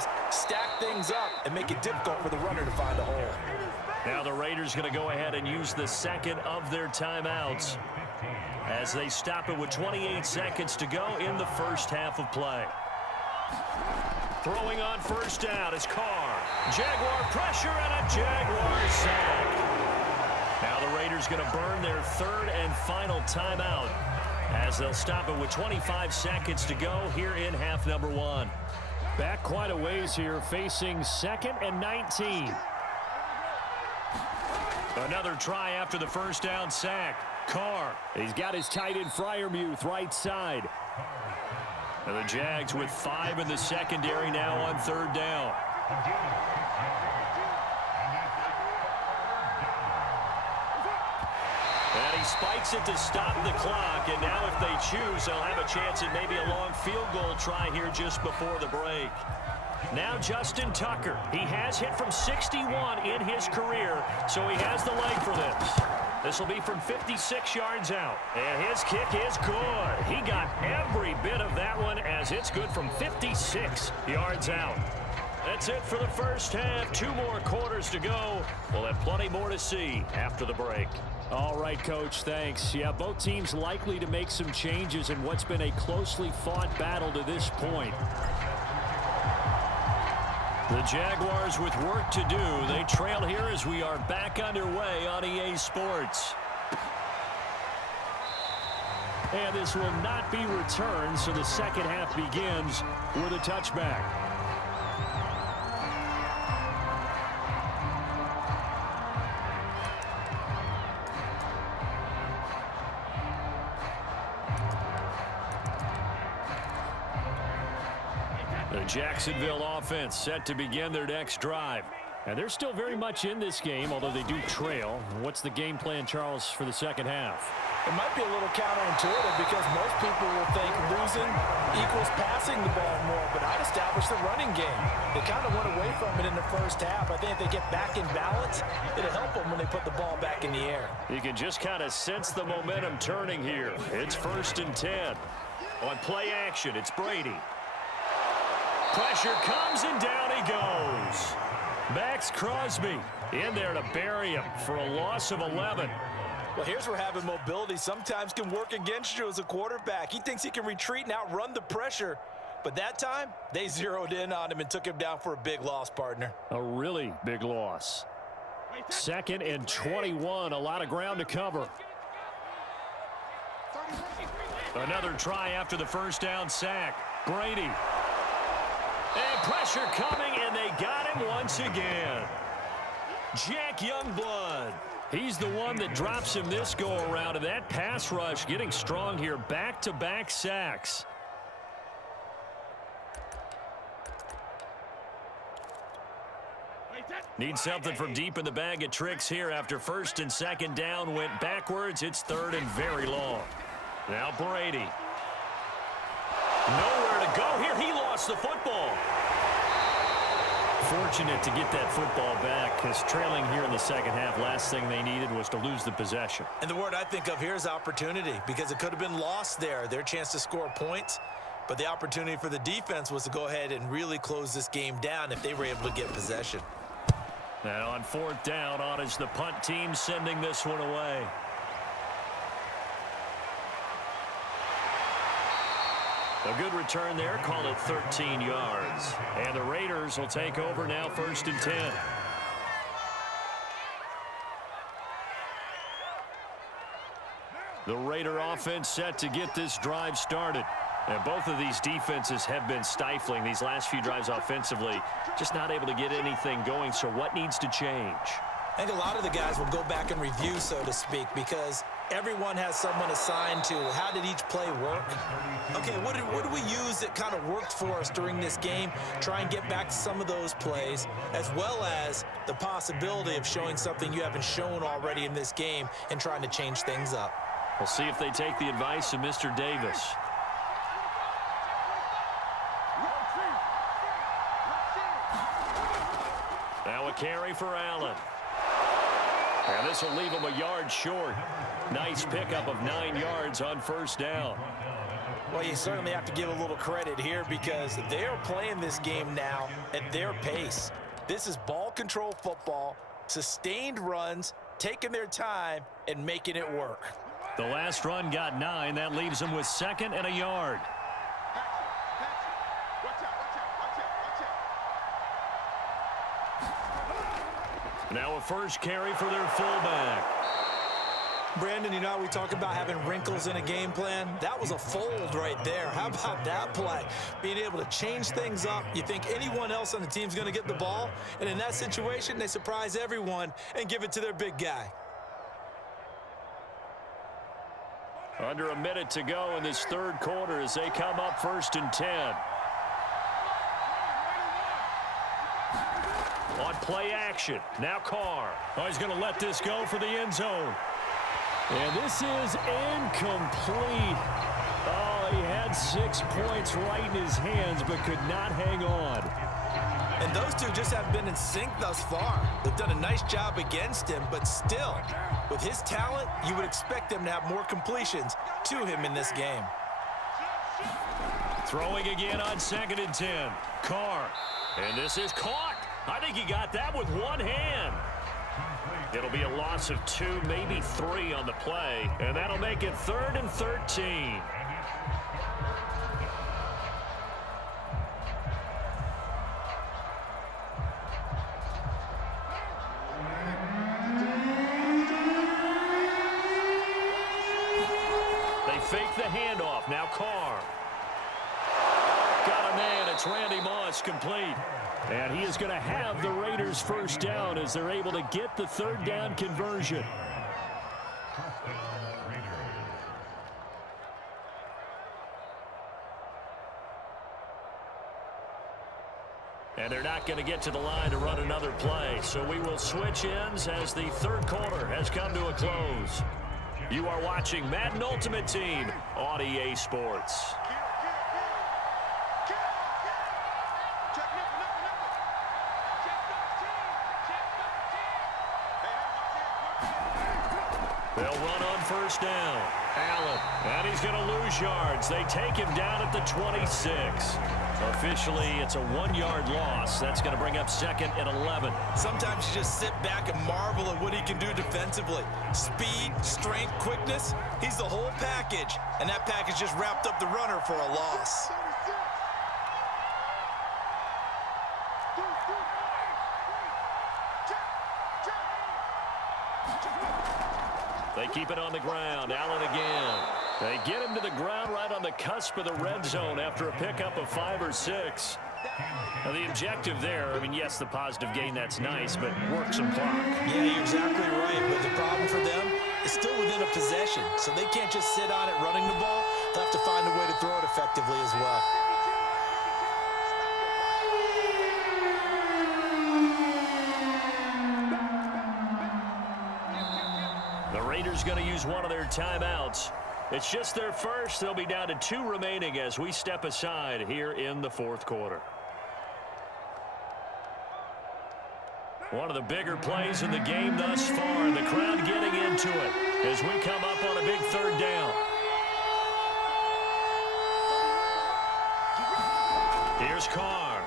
sometimes stack things up and make it difficult for the runner to find a hole. Now the Raiders going to go ahead and use the second of their timeouts as they stop it with 28 seconds to go in the first half of play. Throwing on first down is Carr. Jaguar pressure and a Jaguar sack. Now the Raiders going to burn their third and final timeout as they'll stop it with 25 seconds to go here in half number one. Back quite a ways here, facing 2nd and 19. Another try after the first down sack. Carr. He's got his tight end Freiermuth right side. And the Jags with 5 in the secondary now on third down. And he spikes it to stop the clock. And now if they choose, they'll have a chance at maybe a long field goal try here just before the break. Now Justin Tucker. He has hit from 61 in his career, so he has the leg for this. This will be from 56 yards out. And his kick is good. He got every bit of that one as it's good from 56 yards out. That's it for the first half. 2 more quarters to go. We'll have plenty more to see after the break. All right, Coach, thanks. Yeah, both teams likely to make some changes in what's been a closely fought battle to this point. The Jaguars with work to do. They trail here as we are back underway on EA Sports. And this will not be returned, so the second half begins with a touchback. The Jacksonville offense set to begin their next drive. And they're still very much in this game, although they do trail. What's the game plan, Charles, for the second half? It might be a little counterintuitive because most people will think losing equals passing the ball more, but I'd establish the running game. They kind of went away from it in the first half. I think if they get back in balance, it'll help them when they put the ball back in the air. You can just kind of sense the momentum turning here. It's 1st and 10. On play action, it's Brady. Pressure comes and down he goes. Max Crosby in there to bury him for a loss of 11. Well, here's where having mobility sometimes can work against you as a quarterback. He thinks he can retreat and outrun the pressure. But that time, they zeroed in on him and took him down for a big loss, partner. A really big loss. 2nd and 21, a lot of ground to cover. Another try after the first down sack. Brady. And pressure coming, and they got him once again. Jack Youngblood. He's the one that drops him this go-around, and that pass rush getting strong here. Back-to-back sacks. Need something from deep in the bag of tricks here after 1st and 2nd down. Went backwards. It's 3rd and very long. Now Brady. Nowhere to go here. He lost the football. Fortunate to get that football back because trailing here in the second half, last thing they needed was to lose the possession. And the word I think of here is opportunity because it could have been lost there. Their chance to score points. But the opportunity for the defense was to go ahead and really close this game down if they were able to get possession. And on 4th down, on is the punt team sending this one away. A good return there, call it 13 yards. And the Raiders will take over now 1st and 10. The Raider offense set to get this drive started. And both of these defenses have been stifling these last few drives offensively. Just not able to get anything going, so what needs to change? I think a lot of the guys will go back and review, so to speak, because everyone has someone assigned to how did each play work. Okay, what do we use that kind of worked for us during this game? Try and get back to some of those plays, as well as the possibility of showing something you haven't shown already in this game and trying to change things up. We'll see if they take the advice of Mr. Davis. Now a carry for Allen. And this will leave him a yard short. Nice pickup of 9 yards on 1st down. Well, you certainly have to give a little credit here because they're playing this game now at their pace. This is ball control football, sustained runs, taking their time, and making it work. The last run got 9. That leaves them with 2nd and a yard. Now a first carry for their fullback. Brandon, you know how we talk about having wrinkles in a game plan? That was a fold right there. How about that play? Being able to change things up. You think anyone else on the team's going to get the ball, and in that situation, they surprise everyone and give it to their big guy. Under a minute to go in this third quarter as they come up 1st and 10. On play action. Now Carr. Oh, he's going to let this go for the end zone. And this is incomplete. Oh, he had 6 points right in his hands but could not hang on. And those two just haven't been in sync thus far. They've done a nice job against him, but still, with his talent, you would expect them to have more completions to him in this game. Throwing again on 2nd and 10. Carr. And this is caught. I think he got that with one hand. It'll be a loss of 2, maybe 3 on the play, and that'll make it 3rd and 13. They fake the handoff. Now Carr. Got a man. It's Randy Moss, complete. And he is going to have the Raiders first down as they're able to get the 3rd down conversion. And they're not going to get to the line to run another play. So we will switch ends as the third quarter has come to a close. You are watching Madden Ultimate Team on EA Sports. They'll run on first down. Allen. And he's going to lose yards. They take him down at the 26. Officially, it's a 1-yard loss. That's going to bring up 2nd and 11. Sometimes you just sit back and marvel at what he can do defensively. Speed, strength, quickness. He's the whole package. And that package just wrapped up the runner for a loss. They keep it on the ground. Allen again. They get him to the ground right on the cusp of the red zone after a pickup of 5 or 6. Now the objective there, I mean, yes, the positive gain, that's nice, but work some clock. Yeah, you're exactly right. But the problem for them is still within a possession. So they can't just sit on it running the ball. They'll have to find a way to throw it effectively as well. The Raiders going to use one of their timeouts. It's just their first. They'll be down to 2 remaining as we step aside here in the fourth quarter. One of the bigger plays in the game thus far, and the crowd getting into it as we come up on a big 3rd down. Here's Carr.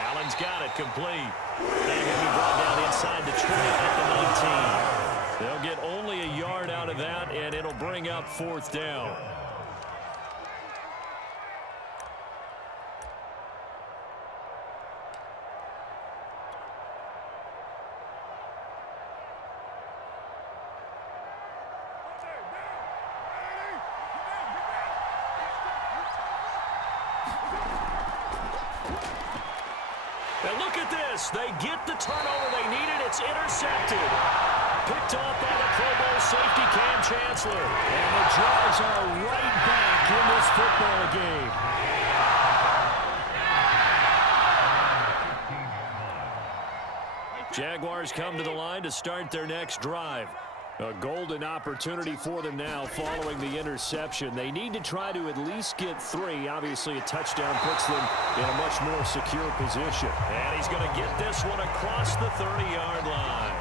Allen's got it complete. And he'll be brought down inside the 20 at the 19. They'll get only a yard out of that, and it'll bring up 4th down. And look at this. They get the turnover they needed. It's intercepted. Picked off by the Pro Bowl safety Cam Chancellor. And the Jags are right back in this football game. Jaguars come to the line to start their next drive. A golden opportunity for them now following the interception. They need to try to at least get 3. Obviously, a touchdown puts them in a much more secure position. And he's going to get this one across the 30-yard line.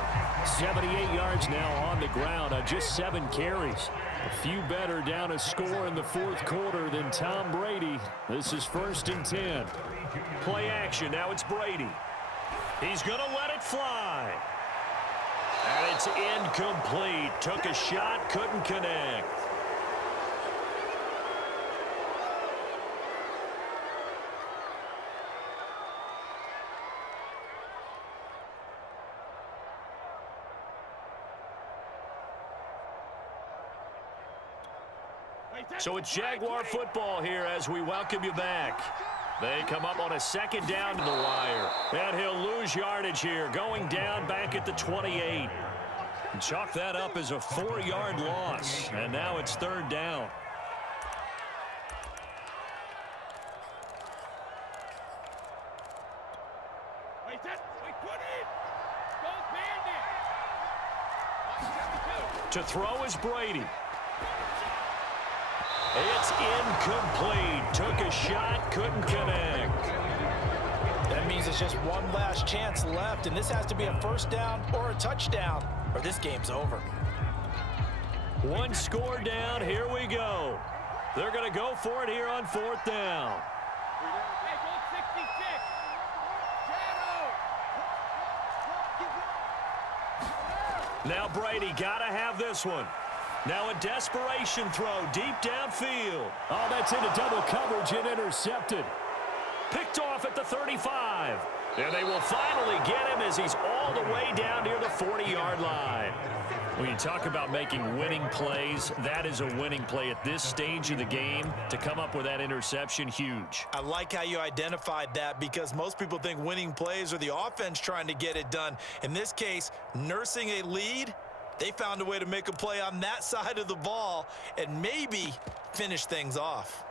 78 yards now on the ground on just 7 carries. A few better down a score in the fourth quarter than Tom Brady. This is 1st and 10. Play action. Now it's Brady. He's going to let it fly. And it's incomplete. Took a shot, couldn't connect. So it's Jaguar football here as we welcome you back. They come up on a 2nd down to the wire. And he'll lose yardage here, going down back at the 28. Chalk that up as a 4-yard loss. And now it's 3rd down. To throw is Brady. It's incomplete. Took a shot, couldn't connect. That means it's just one last chance left, and this has to be a 1st down or a touchdown, or this game's over. 1 score down. Here we go. They're going to go for it here on 4th down. Now Brady got to have this one. Now a desperation throw deep downfield. Oh, that's into double coverage and intercepted. Picked off at the 35. And they will finally get him as he's all the way down near the 40-yard line. When you talk about making winning plays, that is a winning play at this stage of the game. To come up with that interception, huge. I like how you identified that because most people think winning plays are the offense trying to get it done. In this case, nursing a lead, they found a way to make a play on that side of the ball and maybe finish things off.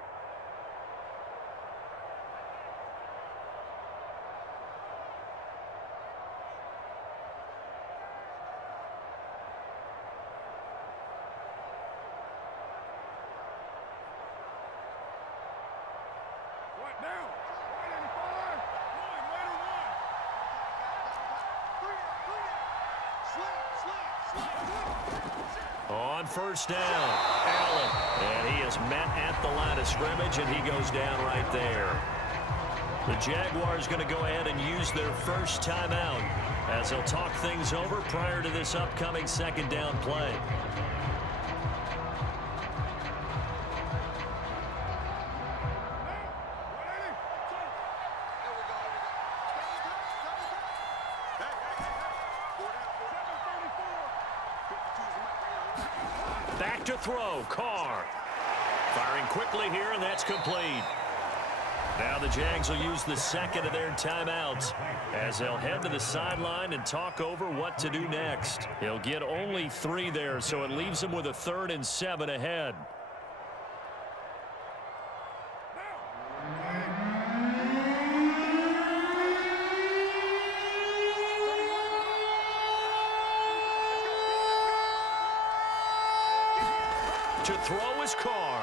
On 1st down, Allen. And he is met at the line of scrimmage, and he goes down right there. The Jaguars going to go ahead and use their first timeout as they'll talk things over prior to this upcoming 2nd down play. Back to throw, Carr. Firing quickly here, and that's complete. Now the Jags will use the 2nd of their timeouts as they'll head to the sideline and talk over what to do next. He'll get only 3 there, so it leaves him with a 3rd and 7 ahead. To throw is Carr.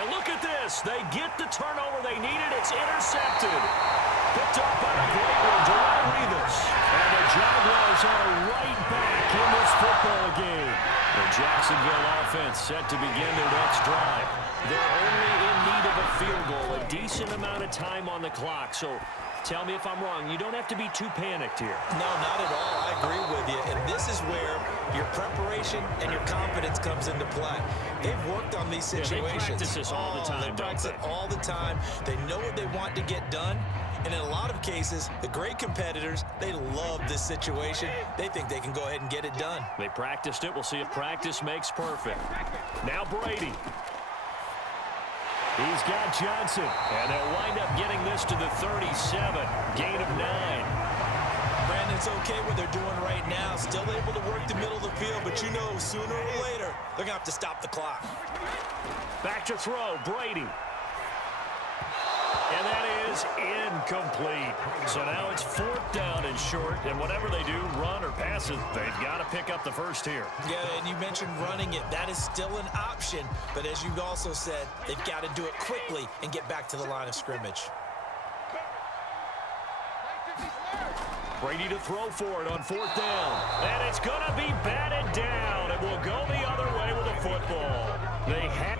And look at this. They get the turnover they needed. It's intercepted. Picked up by the great one, Rivas. And the Jaguars are right back in this football game. The Jacksonville offense set to begin their next drive. They're only in need of a field goal, a decent amount of time on the clock. So tell me if I'm wrong. You don't have to be too panicked here. No, not at all. I agree with you. And this is where your preparation and your confidence comes into play. They've worked on these situations. They practice this all the time, They practice it all the time. They know what they want to get done. And in a lot of cases, the great competitors, they love this situation. They think they can go ahead and get it done. They practiced it. We'll see if practice makes perfect. Now Brady. He's got Johnson, and they'll wind up getting this to the 37. Gain of 9. Brandon, it's okay what they're doing right now. Still able to work the middle of the field, but you know sooner or later, they're going to have to stop the clock. Back to throw, Brady. And that is incomplete. So now it's 4th down and short, and whatever they do, run or pass it, they've got to pick up the first here. Yeah, and you mentioned running it. That is still an option, but as you've also said, they've got to do it quickly and get back to the line of scrimmage. Brady to throw for it on 4th down. And it's going to be batted down. It will go the other way with a football. They had